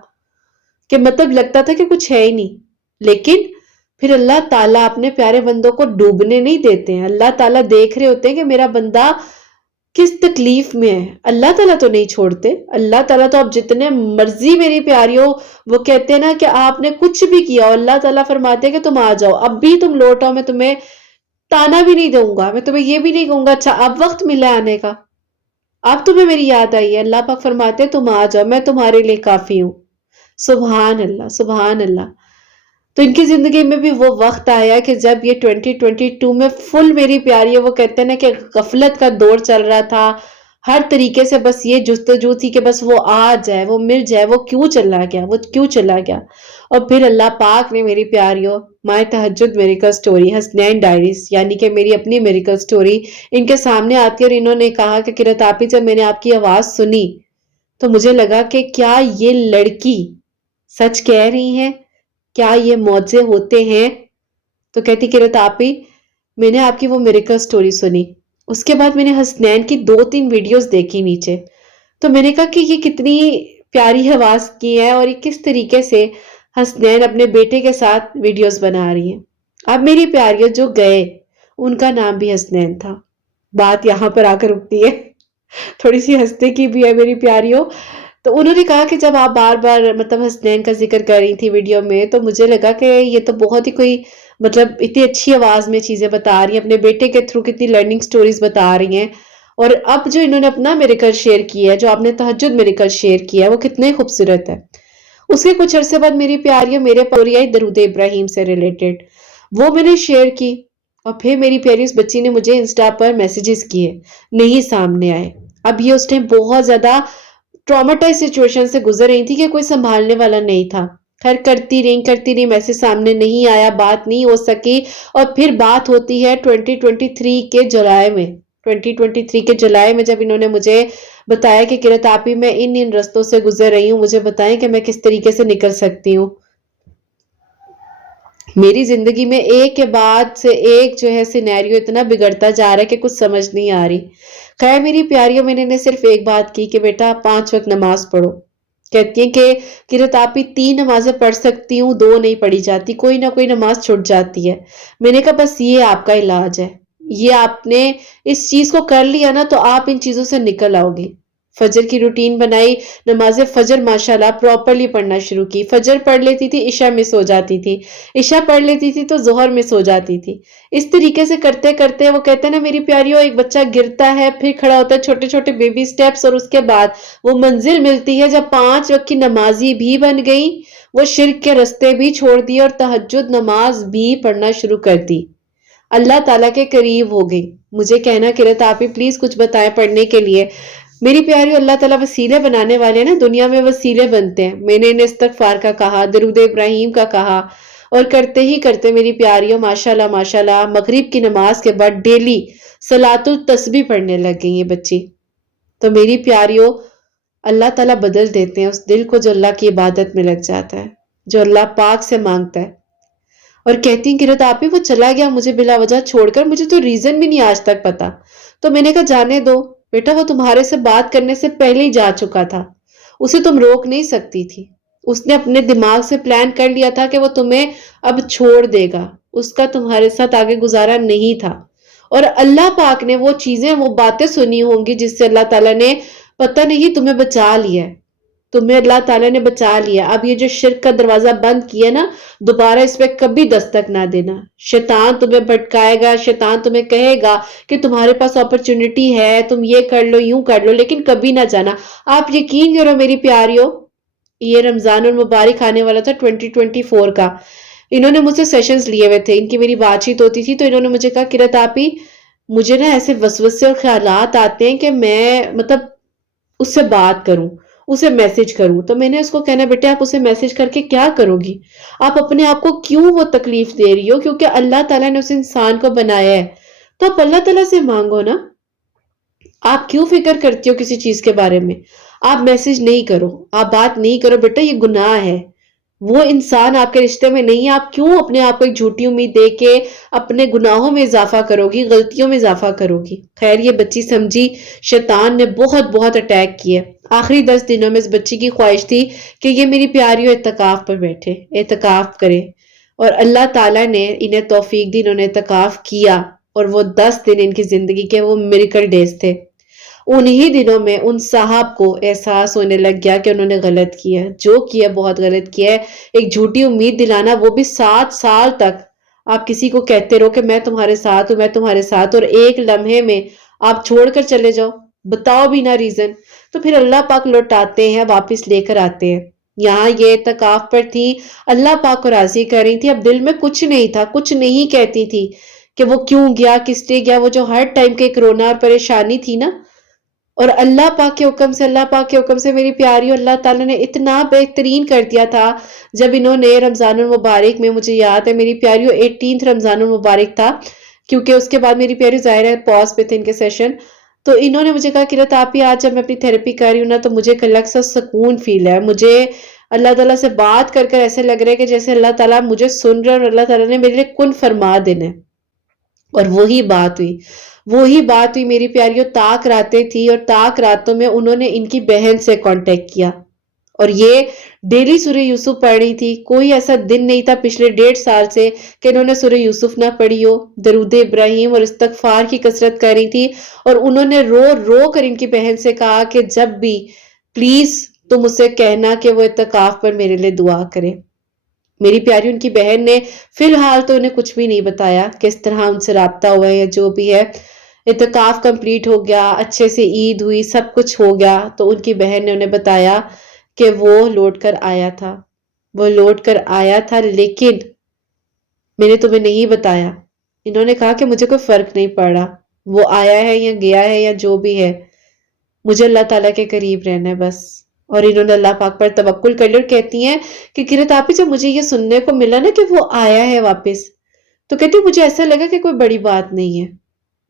کہ مطلب لگتا تھا کہ کچھ ہے ہی نہیں۔ لیکن پھر اللہ تعالیٰ اپنے پیارے بندوں کو ڈوبنے نہیں دیتے ہیں، اللہ تعالیٰ دیکھ رہے ہوتے ہیں کہ میرا بندہ کس تکلیف میں ہے، اللہ تعالیٰ تو نہیں چھوڑتے۔ اللہ تعالیٰ تو اب جتنے مرضی میری پیاریوں، وہ کہتے ہیں نا کہ آپ نے کچھ بھی کیا ہو، اللہ تعالیٰ فرماتے ہیں کہ تم آ جاؤ، اب بھی تم لوٹ آؤ، میں تمہیں تانا بھی نہیں دوں گا، میں تمہیں یہ بھی نہیں کہوں گا اچھا اب وقت ملا آنے کا، اب تمہیں میری یاد آئی ہے، اللہ پاک فرماتے ہیں تم آ جاؤ، میں تمہارے لیے کافی ہوں۔ سبحان اللہ، سبحان اللہ۔ تو ان کی زندگی میں بھی وہ وقت آیا کہ جب یہ 2022 میں فل میری پیاری ہے، وہ کہتے ہیں نا کہ غفلت کا دور چل رہا تھا، ہر طریقے سے بس یہ جستجو تھی کہ بس وہ آ جائے، وہ مل جائے، وہ کیوں چلا گیا، وہ کیوں چلا گیا۔ اور پھر اللہ پاک نے میری پیاریوں مائے تہجد میریکل سٹوری حسنین ڈائریز یعنی کہ میری اپنی میریکل سٹوری ان کے سامنے آتی ہے، اور انہوں نے کہا کہ قرت آپی جب میں نے آپ کی آواز سنی تو مجھے لگا کہ کیا یہ لڑکی سچ کہہ رہی ہیں، کیا یہ معجزے ہوتے ہیں؟ تو کہتی قرت آپی میں نے آپ کی وہ میریکل سٹوری سنی، اس کے بعد میں نے حسنین کی 2-3 ویڈیوز دیکھی نیچے، تو میں نے کہا کہ یہ کتنی پیاری آواز کی ہے، اور یہ کس طریقے سے حسنین اپنے بیٹے کے ساتھ ویڈیوز بنا رہی ہیں۔ اب میری پیاریوں جو گئے ان کا نام بھی حسنین تھا، بات یہاں پر آ کر رکتی ہے، تھوڑی سی ہنستے کی بھی ہے میری پیاریوں۔ تو انہوں نے کہا کہ جب آپ بار بار مطلب حسنین کا ذکر کر رہی تھی ویڈیو میں، تو مجھے لگا کہ یہ تو بہت ہی کوئی مطلب اتنی اچھی آواز میں چیزیں بتا رہی ہیں، اپنے بیٹے کے تھرو کتنی لرننگ سٹوریز بتا رہی ہیں، اور اب جو انہوں نے اپنا میریکل شیئر کیا ہے، جو آپ نے تہجد میریکل شیئر کیا ہے، وہ کتنے خوبصورت ہے۔ اس کے کچھ عرصے بعد میری پیاریوں میرے پوری آئی درود ابراہیم سے ریلیٹڈ، وہ میں نے شیئر کی، اور پھر میری پیاری اس بچی نے مجھے انسٹا پر میسیجز کیے، نہیں سامنے آئے۔ اب یہ اس ٹائم بہت زیادہ ٹرامیٹائز سچویشن سے گزر رہی تھی کہ کوئی سنبھالنے والا نہیں تھا، خیر کرتی رہی میسج سامنے نہیں آیا، بات نہیں ہو سکی، اور پھر بات ہوتی ہے 2023 کے جولائی میں 2023 کے جولائی میں جب انہوں نے مجھے بتایا کہ قرت آپی میں ان رستوں سے گزر رہی ہوں، مجھے بتائیں کہ میں کس طریقے سے نکل سکتی ہوں۔ میری زندگی میں ایک کے بعد سے ایک جو ہے سینیریو اتنا بگڑتا جا رہا ہے کہ کچھ سمجھ نہیں آ رہی۔ خیر میری پیاریوں میں نے صرف ایک بات کی کہ بیٹا 5 وقت نماز پڑھو۔ کہتی ہیں کہ قرت آپی 3 نمازیں پڑھ سکتی ہوں، 2 نہیں پڑھی جاتی، کوئی نہ کوئی نماز چھٹ جاتی ہے۔ میں نے کہا بس یہ آپ کا علاج ہے، یہ آپ نے اس چیز کو کر لیا نا تو آپ ان چیزوں سے نکل آؤ گی۔ فجر کی روٹین بنائی، نماز فجر ماشاءاللہ پراپرلی پڑھنا شروع کی، فجر پڑھ لیتی تھی، عشاء میں سو جاتی تھی، عشاء پڑھ لیتی تھی تو ظہر میں سو جاتی تھی۔ اس طریقے سے کرتے کرتے وہ کہتے ہیں نا میری پیاریوں، ایک بچہ گرتا ہے پھر کھڑا ہوتا ہے، چھوٹے چھوٹے بیبی سٹیپس، اور اس کے بعد وہ منزل ملتی ہے جب 5 وقت کی نمازی بھی بن گئی، وہ شرک کے رستے بھی چھوڑ دیے اور تہجد نماز بھی پڑھنا شروع کر دی، اللہ تعالیٰ کے قریب ہو گئی۔ مجھے کہنا کرت آپ ہی پلیز کچھ بتائیں پڑھنے کے لیے۔ میری پیاری، اللہ تعالیٰ وسیلے بنانے والے ہیں نا، دنیا میں وسیلے بنتے ہیں۔ میں نے انہیں استغفار کا کہا، درود ابراہیم کا کہا، اور کرتے ہی کرتے میری پیاریوں ماشاءاللہ ماشاءاللہ مغرب کی نماز کے بعد ڈیلی صلاۃ التسبیح پڑھنے لگ گئی یہ بچی۔ تو میری پیاریوں، اللہ تعالیٰ بدل دیتے ہیں اس دل کو جو اللہ کی عبادت میں لگ جاتا ہے، جو اللہ پاک سے مانگتا ہے۔ اور کہتی ہیں کرت آپ ہی وہ چلا گیا مجھے بلا وجہ چھوڑ کر، مجھے تو ریزن بھی نہیں آج تک پتا۔ تو میں نے کہا جانے دو بیٹا، وہ تمہارے سے بات کرنے سے پہلے ہی جا چکا تھا، اسے تم روک نہیں سکتی تھی۔ اس نے اپنے دماغ سے پلان کر لیا تھا کہ وہ تمہیں اب چھوڑ دے گا، اس کا تمہارے ساتھ آگے گزارا نہیں تھا۔ اور اللہ پاک نے وہ چیزیں، وہ باتیں سنی ہوں گی جس سے اللہ تعالیٰ نے پتہ نہیں تمہیں بچا لیا ہے، تمہیں اللہ تعالیٰ نے بچا لیا۔ اب یہ جو شرک کا دروازہ بند کیا نا، دوبارہ اس پہ کبھی دستک نہ دینا۔ شیطان تمہیں بھٹکائے گا، شیطان تمہیں کہے گا کہ تمہارے پاس اپرچونٹی ہے، تم یہ کر لو یوں کر لو، لیکن کبھی نہ جانا۔ آپ یقین کرو میری پیاریوں، یہ رمضان المبارک آنے والا تھا 2024 کا، انہوں نے مجھ سے سیشنز لیے ہوئے تھے، ان کی میری بات چیت ہوتی تھی، تو انہوں نے مجھے کہا کرت آپی مجھے نا ایسے وسوسے اور خیالات آتے ہیں کہ میں اس سے بات کروں، اسے میسج کروں۔ تو میں نے اس کو کہنا بیٹے آپ اسے میسج کر کے کیا کرو گی، آپ اپنے آپ کو کیوں وہ تکلیف دے رہی ہو، کیونکہ اللہ تعالیٰ نے اس انسان کو بنایا ہے، تو آپ اللہ تعالیٰ سے مانگو نا۔ آپ کیوں فکر کرتی ہو کسی چیز کے بارے میں؟ آپ میسج نہیں کرو، آپ بات نہیں کرو بیٹا، یہ گناہ ہے، وہ انسان آپ کے رشتے میں نہیں ہے۔ آپ کیوں اپنے آپ کو ایک جھوٹی امید دے کے اپنے گناہوں میں اضافہ کرو گی، غلطیوں میں اضافہ کرو گی؟ خیر یہ بچی سمجھی، شیطان نے بہت بہت اٹیک کیا۔ آخری 10 دنوں میں اس بچی کی خواہش تھی کہ یہ میری پیاریوں اعتکاف پر بیٹھے، اعتکاف کرے، اور اللہ تعالیٰ نے انہیں توفیق دی، انہوں نے اعتکاف کیا، اور وہ 10 دن ان کی زندگی کے وہ میریکل ڈیز تھے۔ انہی دنوں میں ان صاحب کو احساس ہونے لگ گیا کہ انہوں نے غلط کیا، جو کیا بہت غلط کیا ہے۔ ایک جھوٹی امید دلانا، وہ بھی 7 سال تک آپ کسی کو کہتے رہو کہ میں تمہارے ساتھ ہوں، میں تمہارے ساتھ، اور ایک لمحے میں آپ چھوڑ کر چلے جاؤ، بتاؤ بھی نہ ریزن، تو پھر اللہ پاک لوٹاتے ہیں، واپس لے کر آتے ہیں۔ یہاں یہ اعتکاف پر تھی، اللہ پاک کو راضی کر رہی تھی، اب دل میں کچھ نہیں تھا، کچھ نہیں کہتی تھی کہ وہ کیوں گیا، کس لیے گیا، وہ جو ہر ٹائم کے کرونا اور پریشانی تھی نا، اور اللہ پاک کے حکم سے، اللہ پاک کے حکم سے میری پیاری، اللہ تعالیٰ نے اتنا بہترین کر دیا تھا جب انہوں نے رمضان المبارک میں، مجھے یاد ہے میری پیاریوں 18 رمضان المبارک تھا، کیونکہ اس کے بعد میری پیاری ظاہر ہے پاز پہ تھے ان کے سیشن، تو انہوں نے مجھے کہا کرت آپ ہی آج جب میں اپنی تھیراپی کر رہی ہوں نا، تو مجھے ایک الگ سا سکون فیل ہے، مجھے اللہ تعالیٰ سے بات کر کر ایسے لگ رہا ہے کہ جیسے اللہ تعالیٰ مجھے سن رہے اور اللہ تعالیٰ نے میرے لیے کن فرما دینا ہے۔ اور وہی بات ہوئی میری پیاریوں، تاک راتیں تھی، اور تاک راتوں میں انہوں نے ان کی بہن سے کانٹیکٹ کیا، اور یہ ڈیلی سورہ یوسف پڑھ رہی تھی۔ کوئی ایسا دن نہیں تھا پچھلے 1.5 سال سے کہ انہوں نے سورہ یوسف نہ پڑھی ہو، درود ابراہیم اور استغفار کی کثرت کر رہی تھی، اور انہوں نے رو رو کر ان کی بہن سے کہا کہ جب بھی پلیز تم اسے کہنا کہ وہ اعتکاف پر میرے لیے دعا کرے۔ میری پیاری ان کی بہن نے فی الحال تو انہیں کچھ بھی نہیں بتایا کس طرح ان سے رابطہ ہوا ہے یا جو بھی ہے، اعتکاف کمپلیٹ ہو گیا، اچھے سے عید ہوئی، سب کچھ ہو گیا، تو ان کی بہن نے انہیں بتایا کہ وہ لوٹ کر آیا تھا، لیکن میں نے تمہیں نہیں بتایا۔ انہوں نے کہا کہ مجھے کوئی فرق نہیں پڑ رہا، وہ آیا ہے یا گیا ہے یا جو بھی ہے، مجھے اللہ تعالیٰ کے قریب رہنا ہے بس۔ اور انہوں نے اللہ پاک پر توکل کر لیا، اور کہتی ہیں کہ کرت آپی جب مجھے یہ سننے کو ملا نا کہ وہ آیا ہے واپس، تو کہتی مجھے ایسا لگا کہ کوئی بڑی بات نہیں ہے،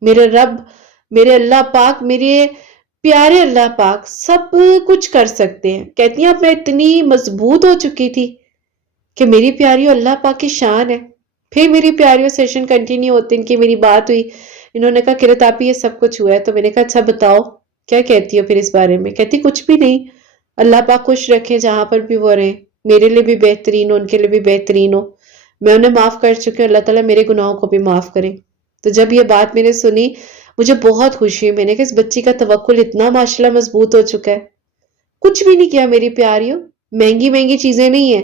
میرے رب، میرے اللہ پاک، میرے پیارے اللہ پاک سب کچھ کر سکتے ہیں۔ کہتی ہیں اب میں اتنی مضبوط ہو چکی تھی کہ میری پیاریوں اللہ پاک کی شان ہے۔ پھر میری پیاریوں سیشن کنٹینیو ہوتے، ان کی میری بات ہوئی، انہوں نے کہا کرت آپی یہ سب کچھ ہوا ہے، تو میں نے کہا اچھا بتاؤ کیا کہتی ہو پھر اس بارے میں؟ کہتی کچھ بھی نہیں، اللہ پاک خوش رکھے جہاں پر بھی وہ رہیں، میرے لیے بھی بہترین ہو، ان کے لیے بھی بہترین ہو، میں انہیں معاف کر چکی ہوں، اللہ تعالیٰ میرے گناہوں کو بھی معاف کرے۔ تو جب یہ بات میں نے سنی، مجھے بہت خوشی ہوئی، میں نے کہا اس بچی کا توکل اتنا ماشاءاللہ مضبوط ہو چکا ہے. کچھ بھی نہیں کیا میری پیاریوں، مہنگی مہنگی چیزیں نہیں ہیں،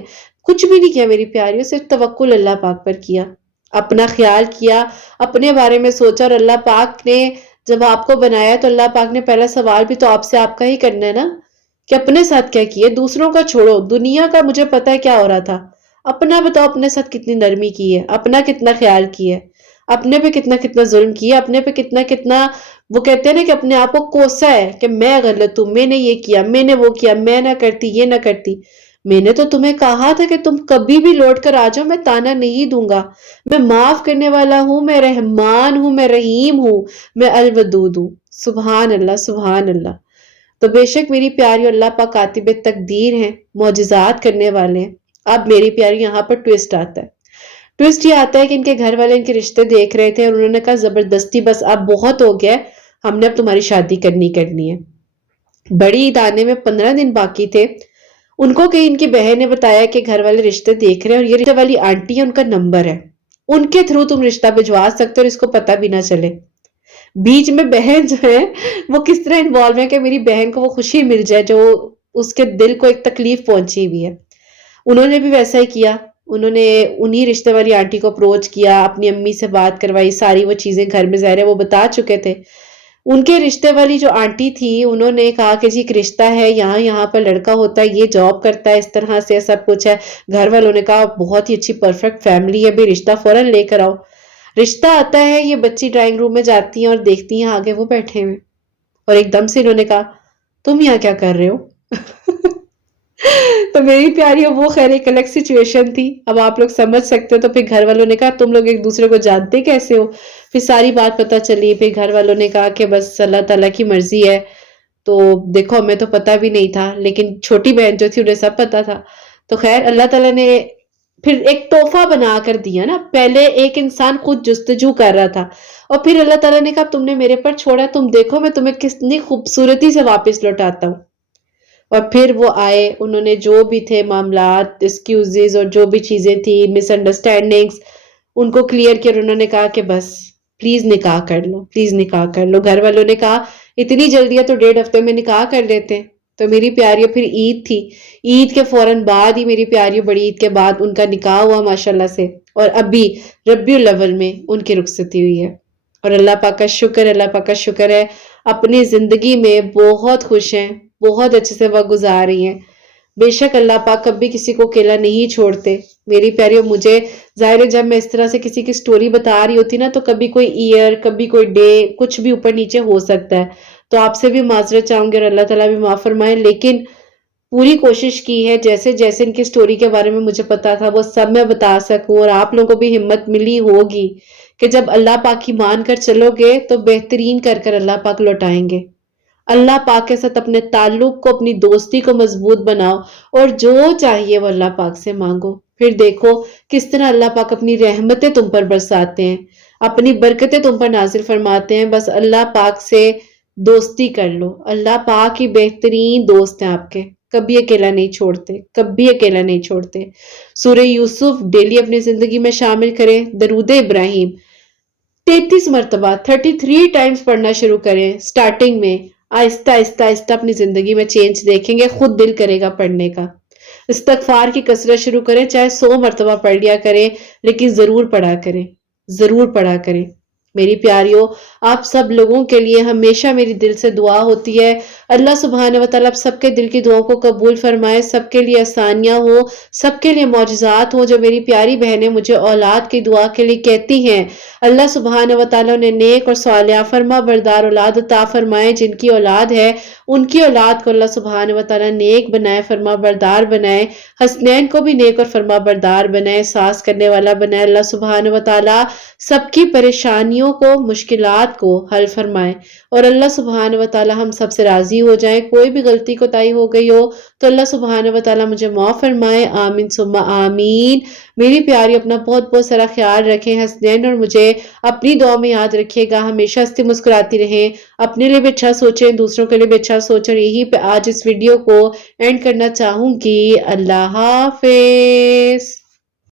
کچھ بھی نہیں کیا میری پیاریوں، صرف توکل اللہ پاک پر کیا، اپنا خیال کیا، اپنے بارے میں سوچا. اور اللہ پاک نے جب آپ کو بنایا تو اللہ پاک نے پہلا سوال بھی تو آپ سے آپ کا ہی کرنا ہے نا، کہ اپنے ساتھ کیا کیے. دوسروں کا چھوڑو، دنیا کا مجھے پتا ہے کیا ہو رہا تھا، اپنا بتاؤ اپنے ساتھ کتنی نرمی کی ہے، اپنا کتنا خیال کیا ہے، اپنے پہ کتنا کتنا ظلم کیا، اپنے پہ کتنا کتنا وہ کہتے ہیں نا کہ اپنے آپ کو کوسا ہے کہ میں غلط ہوں، میں نے یہ کیا، میں نے وہ کیا، میں نہ کرتی، یہ نہ کرتی. میں نے تو تمہیں کہا تھا کہ تم کبھی بھی لوٹ کر آ جاؤ، میں تانا نہیں دوں گا، میں معاف کرنے والا ہوں، میں رحمان ہوں، میں رحیم ہوں، میں الودود ہوں. سبحان اللہ، سبحان اللہ. تو بے شک میری پیاری اللہ پاک کاتب تقدیر ہیں، معجزات کرنے والے ہیں. اب میری پیاری یہاں پر ٹویسٹ آتا ہے. ٹویسٹ یہ آتا ہے کہ ان کے گھر والے ان کے رشتے دیکھ رہے تھے اور انہوں نے کہا زبردستی بس اب بہت ہو گیا ہے، ہم نے اب تمہاری شادی کرنی ہے. بڑی عید آنے میں 15 دن باقی تھے. ان کو کہیں ان کی بہن نے بتایا کہ گھر والے رشتے دیکھ رہے ہیں اور یہ رشتے والی آنٹی ہے، ان کا نمبر ہے، ان کے تھرو تم رشتہ بھجوا سکتے ہو اور اس کو پتہ بھی نہ چلے. بیچ میں بہن جو ہے وہ کس طرح انوالو ہے کہ میری بہن کو وہ خوشی مل جائے جو اس کے دل کو ایک تکلیف پہنچی ہوئی ہے. انہوں نے بھی ویسا ہی کیا. انہوں نے انہی رشتے والی آنٹی کو اپروچ کیا، اپنی امی سے بات کروائی، ساری وہ چیزیں گھر میں ظاہر ہے وہ بتا چکے تھے. ان کے رشتے والی جو آنٹی تھی انہوں نے کہا کہ جی ایک رشتہ ہے، یہاں پر لڑکا ہوتا ہے، یہ جاب کرتا ہے، اس طرح سے سب کچھ ہے. گھر والوں نے کہا بہت ہی اچھی پرفیکٹ فیملی ہے، بھی رشتہ فوراً لے کر آؤ. رشتہ آتا ہے، یہ بچی ڈرائنگ روم میں جاتی ہیں اور دیکھتی ہیں آگے وہ بیٹھے ہوئے اور ایک دم سے انہوں نے کہا تم یہاں کیا کر رہے ہو؟ تو میری پیاری وہ خیر ایک الگ سچویشن تھی، اب آپ لوگ سمجھ سکتے ہو. تو پھر گھر والوں نے کہا تم لوگ ایک دوسرے کو جانتے کیسے ہو؟ پھر ساری بات پتہ چلی. پھر گھر والوں نے کہا کہ بس اللہ تعالیٰ کی مرضی ہے. تو دیکھو ہمیں تو پتہ بھی نہیں تھا، لیکن چھوٹی بہن جو تھی انہیں سب پتہ تھا. تو خیر اللہ تعالیٰ نے پھر ایک تحفہ بنا کر دیا نا. پہلے ایک انسان خود جستجو کر رہا تھا اور پھر اللہ تعالیٰ نے کہا تم نے میرے پر چھوڑا، تم دیکھو میں تمہیں کتنی خوبصورتی سے واپس لوٹاتا ہوں. اور پھر وہ آئے، انہوں نے جو بھی تھے معاملات، ایکسکیوزز اور جو بھی چیزیں تھی، مس انڈرسٹینڈنگز، ان کو کلیئر کیا. انہوں نے کہا کہ بس پلیز نکاح کر لو، پلیز نکاح کر لو. گھر والوں نے کہا اتنی جلدی ہے تو 1.5 ہفتے میں نکاح کر لیتے ہیں. تو میری پیاریوں پھر عید تھی، عید کے فوراً بعد ہی میری پیاریوں بڑی عید کے بعد ان کا نکاح ہوا ماشاءاللہ سے. اور ابھی ربیع الاول میں ان کی رخصتی ہوئی ہے. اور اللہ پاک کا شکر ہے، اللہ پاک کا شکر ہے، اپنی زندگی میں بہت خوش ہیں، بہت اچھے سے وقت گزار رہی ہیں. بے شک اللہ پاک کبھی کسی کو اکیلا نہیں چھوڑتے. میری پیاریوں مجھے ظاہر ہے جب میں اس طرح سے کسی کی سٹوری بتا رہی ہوتی نا تو کبھی کوئی ایئر، کبھی کوئی ڈے، کچھ بھی اوپر نیچے ہو سکتا ہے. تو آپ سے بھی معذرت چاہوں گی اور اللہ تعالیٰ بھی معاف فرمائے. لیکن پوری کوشش کی ہے جیسے جیسے ان کی سٹوری کے بارے میں مجھے پتا تھا وہ سب میں بتا سکوں، اور آپ لوگوں کو بھی ہمت ملی ہوگی کہ جب اللہ پاک کی مان کر چلو گے تو بہترین کر کر اللہ پاک لوٹائیں گے. اللہ پاک کے ساتھ اپنے تعلق کو، اپنی دوستی کو مضبوط بناؤ اور جو چاہیے وہ اللہ پاک سے مانگو. پھر دیکھو کس طرح اللہ پاک اپنی رحمتیں تم پر برساتے ہیں، اپنی برکتیں تم پر نازل فرماتے ہیں. بس اللہ پاک سے دوستی کر لو، اللہ پاک ہی بہترین دوست ہیں آپ کے، کبھی اکیلا نہیں چھوڑتے، کبھی اکیلا نہیں چھوڑتے. سورہ یوسف ڈیلی اپنی زندگی میں شامل کریں. درود ابراہیم 33 مرتبہ 33 ٹائمز پڑھنا شروع کریں سٹارٹنگ میں. آہستہ آہستہ آہستہ اپنی زندگی میں چینج دیکھیں گے، خود دل کرے گا پڑھنے کا. استغفار کی کثرت شروع کریں، چاہے 100 مرتبہ پڑھ لیا کریں، لیکن ضرور پڑھا کریں، ضرور پڑھا کریں. میری پیاریوں آپ سب لوگوں کے لیے ہمیشہ میری دل سے دعا ہوتی ہے اللہ سبحانہ و تعالیٰ سب کے دل کی دعاؤں کو قبول فرمائے، سب کے لیے آسانیاں ہو، سب کے لیے معجزات ہوں. جو میری پیاری بہنیں مجھے اولاد کی دعا کے لیے کہتی ہیں اللہ سبحانہ و تعالیٰ نے نیک اور صالحہ فرما بردار اولاد عطا فرمائے. جن کی اولاد ہے ان کی اولاد کو اللہ سبحانہ و تعالیٰ نیک بنائے، فرما بردار بنائے. حسنین کو بھی نیک اور فرما بردار بنائے، ساس کرنے والا بنائے. اللہ سبحانہ و تعالیٰ سب کی پریشانیوں کو، مشکلات کو حل فرمائے اور اللہ سبحانہ و تعالیٰ ہم سب سے راضی ہو جائیں. کوئی بھی غلطی کوتاہی ہو گئی ہو تو اللہ سبحانہ و تعالیٰ مجھے معاف فرمائے. آمین ثم آمین. میری پیاری اپنا بہت بہت سارا خیال رکھیں. حسنین اور مجھے اپنی دعا میں یاد رکھیے گا. ہمیشہ ہنستی مسکراتی رہیں، اپنے لیے بھی اچھا سوچیں، دوسروں کے لیے بھی اچھا سوچیں. یہی پہ آج اس ویڈیو کو اینڈ کرنا چاہوں گی. اللہ حافظ.